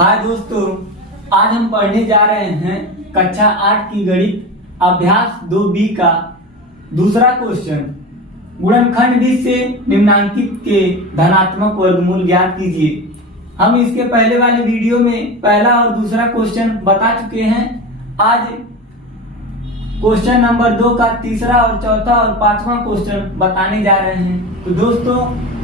हाय दोस्तों, आज हम पढ़ने जा रहे हैं कक्षा 8 की गणित अभ्यास 2B का दूसरा क्वेश्चन। गुणनखंड 20 से निम्नांकित के धनात्मक वर्गमूल ज्ञात कीजिए। हम इसके पहले वाले वीडियो में पहला और दूसरा क्वेश्चन बता चुके हैं। आज क्वेश्चन नंबर 2 का तीसरा और चौथा और पांचवा क्वेश्चन बताने जा रहे हैं। तो दोस्तों,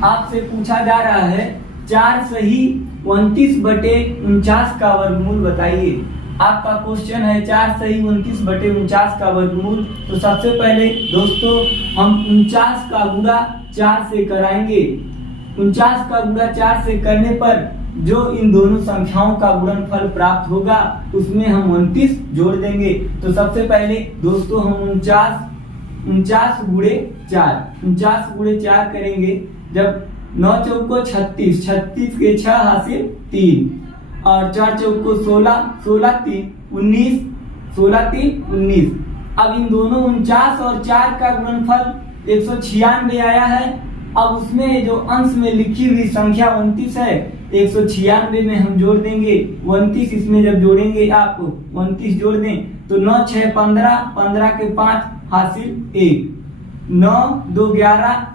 आपसे पूछा जा रहा है 4 सही 29/49 का वर्गमूल बताइए। आपका क्वेश्चन है 4 सही 29/49 का वर्गमूल। तो सबसे पहले दोस्तों हम 49 का गुणा 4 से कराएंगे। 49 का गुणा 4 से करने पर जो इन दोनों संख्याओं का गुणनफल प्राप्त होगा उसमें हम 29 जोड़ देंगे। तो सबसे पहले दोस्तों हम 49 गुणे 4 करेंगे। जब 9 चौको 36, 36 के 6 हासिल 3 और 4 चौको 16, 16 3 19, 16 3 19। अब इन दोनों 49 और 4 का गुणनफल 196 आया है। अब उसमें जो अंश में लिखी हुई संख्या 29 है, 196 में हम जोड़ देंगे 29। इसमें जब जोड़ेंगे आप 29 जोड़ दें तो 9 6 15, 15 के 5 हासिल 1, 9 2 11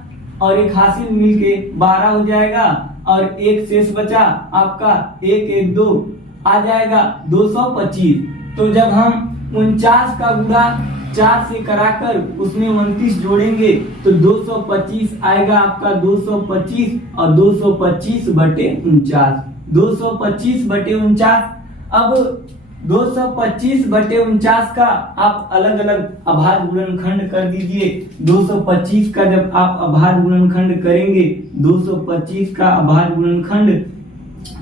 और एक हासिल मिलके 12 हो जाएगा और एक शेष बचा आपका 1 1 2 आ जाएगा 225। तो जब हम 49 का गुणा 4 से कराकर उसमें 29 जोड़ेंगे तो 225 आएगा आपका। 225 और 225/49, 225/49। अब 225/49 का आप अलग अलग अभाज्य गुणनखंड कर दीजिए। 225 का जब आप अभाज्य गुणनखंड करेंगे, 225 का अभाज्य गुणनखंड,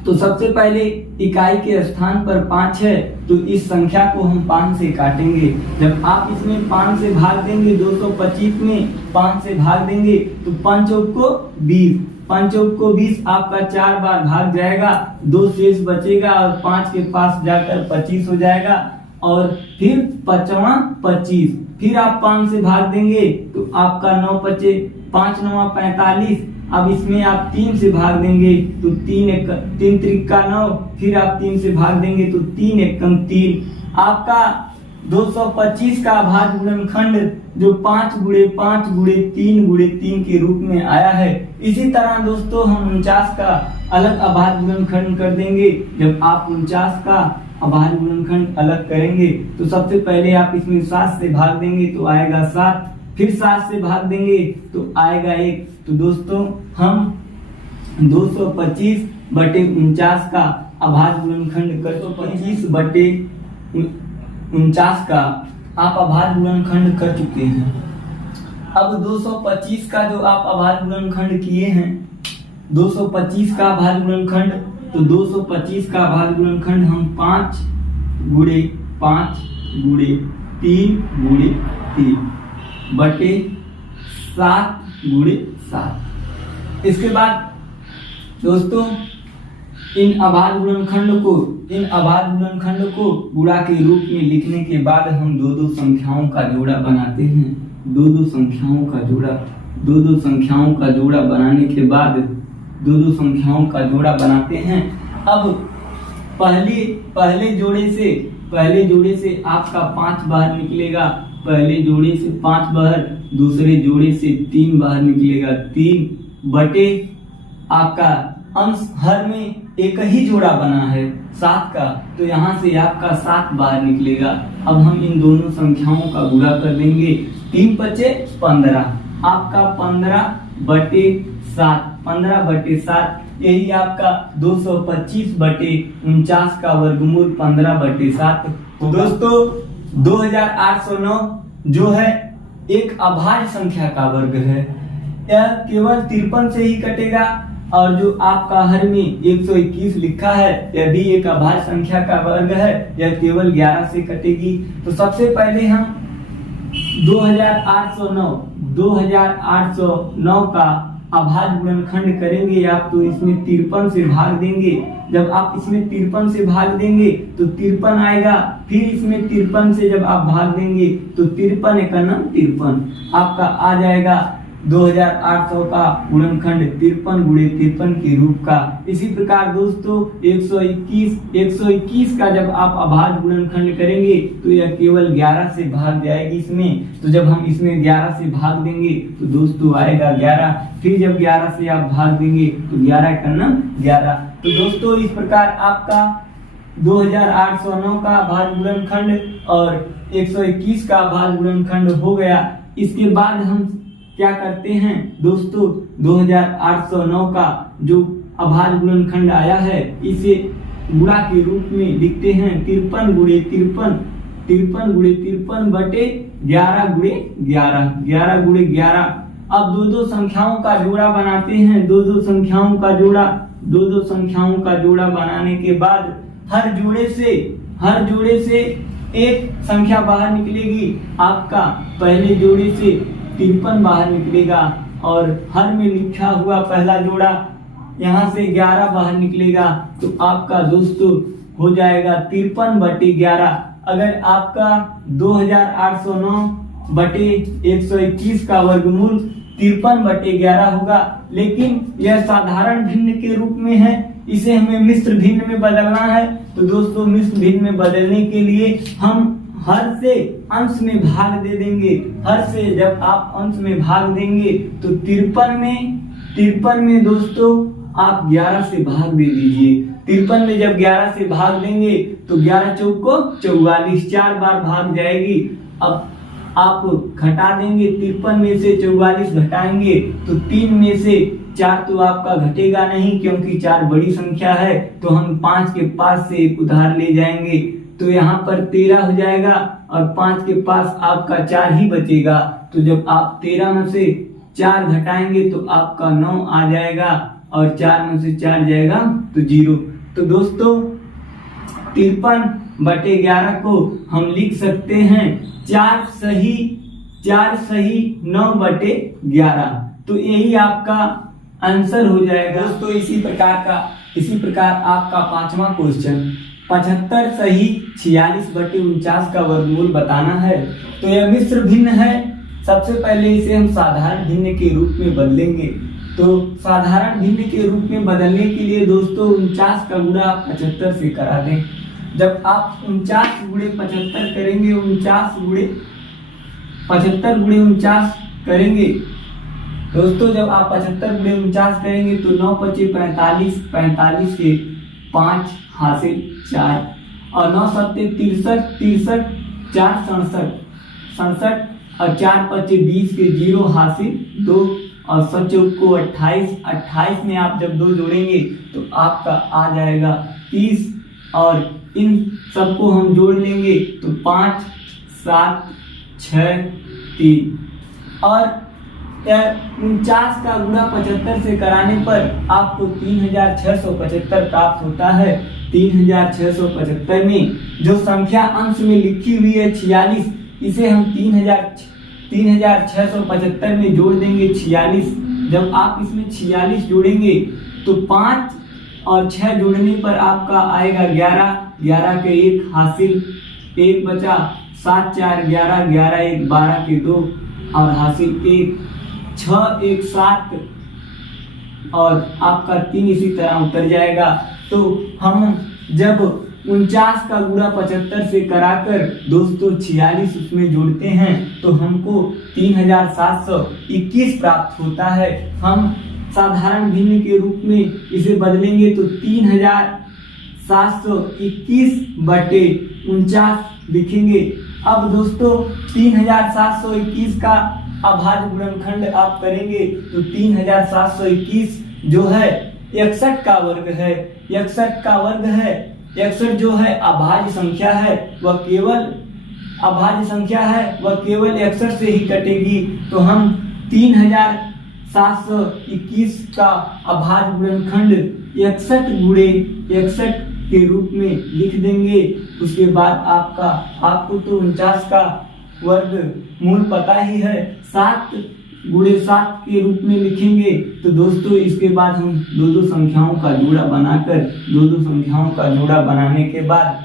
तो सबसे पहले इकाई के स्थान पर 5 है तो इस संख्या को हम 5 से काटेंगे। जब आप इसमें 5 से भाग देंगे, 225 में 5 से भाग देंगे तो 5 चौक को 20, 5 चौक को 20 आपका 4 बार भाग जाएगा, 2 शेष बचेगा और 5 के पास जाकर 25 हो जाएगा और फिर 5वां 25। फिर आप 5 से भाग देंगे तो आपका 9 बचे, 5 9 45। अब इसमें आप 3 से भाग देंगे तो 3 त्रिका 9। फिर आप 3 से भाग देंगे तो 3 एकम 3। आपका 225 का अभाज्य गुणनखंड जो 5 गुणे 5 गुणे 3 गुणे 3 के रूप में आया है। इसी तरह दोस्तों हम 49 का अलग अभाज्य गुणनखंड कर देंगे। जब आप 49 का अभाज्य गुणनखंड अलग करेंगे तो सबसे पहले आप इसमें 7 से भाग देंगे तो आएगा 7, फिर 7 से भाग देंगे तो आएगा 1। तो दोस्तों हम 225/49 का अभाज्य गुणनखंड कर 225/49 का आप अभाज्य गुणनखंड कर चुके हैं। अब 225 का जो आप अभाज्य गुणनखंड किए हैं, 225 का अभाज्य गुणनखंड, तो 225 का अभाज्य गुणनखंड हम 5 गुणे 5 गुणे 3 गुणे 3 बटे 7 गुणे 7। इसके बाद दोस्तों इन अभाज्य गुणनखंड को गुणा के रूप में लिखने के बाद हम दो संख्याओं का जोड़ा बनाते हैं। दो संख्याओं का जोड़ा बनाने के बाद दो संख्याओं का जोड़ा बनाते हैं। अब पहले जोड़े से आपका 5 बाहर निकलेगा। पहले जोड़े से 5 बाहर, दूसरे जोड़े से 3 बाहर निकलेगा। 3 बटे आपका अंश हर में एक ही जोड़ा बना है 7 का, तो यहाँ से आपका 7 बाहर निकलेगा। अब हम इन दोनों संख्याओं का गुणा कर देंगे। 3 बचे 15, आपका 15/7, 15/7। यही आपका 225/49 का वर्गमूल 15/7। तो दोस्तों 2809 जो है एक अभाज्य संख्या का वर्ग है। यह केवल 53 से ही कटेगा और जो आपका हर में 121 लिखा है यह भी एक अभाज्य संख्या का वर्ग है। यह केवल 11 से कटेगी। तो सबसे पहले हम 2809 का अभाज्य गुणनखंड करेंगे आप, तो इसमें 53 से भाग देंगे। जब आप इसमें 53 से भाग देंगे तो 53 आएगा। फिर इसमें 53 से जब आप भाग देंगे तो 53 53 आपका आ जाएगा 2800 का गुणनखंड 53 गुणे 53 के रूप का। इसी प्रकार दोस्तों 121 का जब आप अभाज्य गुणनखंड करेंगे तो यह केवल 11 से भाग जाएगी इसमें। तो जब हम इसमें 11 से भाग देंगे तो दोस्तों आएगा 11। फिर जब 11 से आप भाग देंगे तो 11 करना 11। तो दोस्तों इस प्रकार आपका 2809 का अभाज्य गुणनखंड और 121 का अभाज्य गुणनखंड हो गया। इसके बाद हम क्या करते हैं दोस्तों, 2809 का जो अभाज्य गुणनखंड आया है इसे गुणा के रूप में लिखते हैं 53 गुणे 53 बटे 11 गुणे 11 गुणे 11। अब दो संख्याओं का जोड़ा बनाते हैं। दो संख्याओं का जोड़ा बनाने के बाद हर जोड़े से एक संख्या बाहर निकलेगी। आपका पहले जोड़े से 53 बाहर निकलेगा और हर में लिखा हुआ पहला जोड़ा यहाँ से 11 बाहर निकलेगा। तो आपका दोस्तों हो जाएगा 53 बटे 11। अगर आपका 2809 बटे 121 का वर्गमूल 53 बटे 11 होगा, लेकिन यह साधारण भिन्न के रूप में है, इसे हमें मिश्र भिन्न में बदलना है। तो दोस्तों मिश्र भिन्न में बदलने के लिए हम हर से अंश में भाग दे देंगे। हर से जब आप अंश में भाग देंगे तो 53 में दोस्तों आप 11 से भाग दे दीजिए। 53 में जब 11 से भाग देंगे तो 11 चौको 44, 4 बार भाग जाएगी। अब आप घटा देंगे, 53 में से 44 घटाएंगे तो 3 में से 4 तो आपका घटेगा नहीं, क्योंकि 4 बड़ी संख्या है। तो हम 5 के पास से एक उधार ले जाएंगे तो यहाँ पर 13 हो जाएगा और 5 के पास आपका 4 ही बचेगा। तो जब आप 13 में से 4 घटाएंगे तो आपका 9 आ जाएगा और 4 में से 4 जाएगा तो 0। तो दोस्तों 53 बटे 11 को हम लिख सकते हैं 4 सही 9 बटे 11। तो यही आपका आंसर हो जाएगा दोस्तों। इसी प्रकार आपका 5वां क्वेश्चन 75 सही 46 बटे 49 का वर्गमूल बताना है। तो यह मिश्र भिन्न है। सबसे पहले इसे हम साधारण भिन्न के रूप में बदलेंगे। तो साधारण भिन्न के रूप में बदलने के लिए दोस्तों 49 का गुणा 75 से करा दें। जब आप 49 गुणे 75 करेंगे, 75 गुणे 49 करेंगे दोस्तों, जब आप 75 गुणे 49 करेंगे तो 9 पचे 45, 45 के 5 हासिल 4 और 9 सत्ते 63, 4 67 और 4 पचे 20 के 0 हासिल 2 और 7 को 28 में आप जब 2 जोड़ेंगे तो आपका आ जाएगा 30 और इन सबको हम जोड़ लेंगे तो 5 7 6 3 और 49 का गुणा 75 से कराने पर आपको 3675 प्राप्त होता है। 3675 में जो संख्या अंश में लिखी हुई है 46, इसे हम 3675 में जोड़ देंगे 46। जब आप इसमें 46 जोड़ेंगे तो 5 और 6 जोड़ने पर आपका आएगा 11 के 1 हासिल 1 बचा 7 4 11 11 1 12 के 2 और हासिल 1 6 1 7 और आपका 3 इसी तरह उतर जाएगा। तो हम जब 49 का गुणा 75 से कराकर दोस्तों 46 उसमें जोड़ते हैं तो हमको 3721 प्राप्त होता है। हम साधारण भिन्न के रूप में इसे बदलेंगे तो 3721 बटे 49 लिखेंगे। अब दोस्तों 3721 का अभाज्य गुणनखंड आप करेंगे तो 3721 जो है 61 का वर्ग है। 61 जो है अभाज्य संख्या है, वह केवल 61 से ही कटेगी। तो हम 3721 का अभाज्य गुणनखंड 61 गुणे 61 के रूप में लिख देंगे। उसके बाद आपको तो 49 का वर्ग मूल पता ही है, 7 गुणे 7 के रूप में लिखेंगे। तो दोस्तों इसके बाद हम दो संख्याओं का जोड़ा बनाने के बाद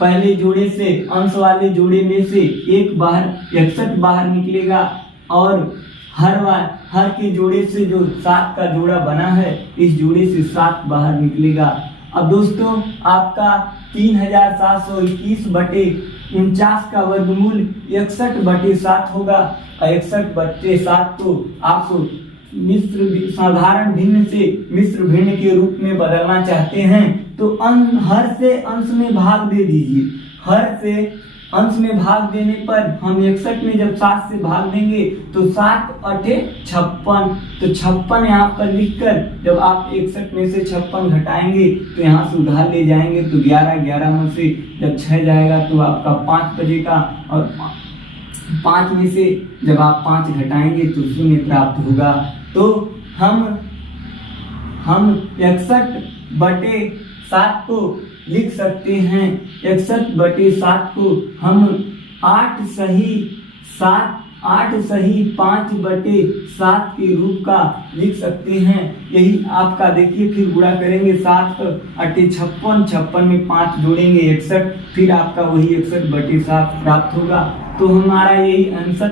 पहले जोड़े से अंश वाले जोड़े में से एक बाहर 61 बाहर निकलेगा और हर के जोड़े से जो 7 का जोड़ा बना है, इस जोड़े से 7 बाहर निकलेगा। अब दोस्तों आपका 3721/49 का वर्गमूल 61/7 होगा। 61/7 को आप साधारण भिन्न से मिश्र भिन्न के रूप में बदलना चाहते हैं तो हर से अंश में भाग दे दीजिए। हर से अंश में भाग देने पर हम 61 में जब 7 से भाग देंगे तो 7 8 56, तो 56 यहाँ पर लिखकर जब आप 61 में से 56 घटाएंगे तो यहाँ से उधार ले जाएंगे तो 11 में से जब 6 जाएगा तो आपका 5 बचेगा, और 5 में से जब आप 5 घटाएंगे तो 0 प्राप्त होगा। तो हम 61/7 को लिख सकते हैं। 61/7 को हम 8 सही 5/7 के रूप का लिख सकते हैं। यही आपका देखिए, फिर गुणा करेंगे 7 8 56, 56 में 5 जोड़ेंगे 61, फिर आपका वही 61/7 प्राप्त होगा। तो हमारा यही आंसर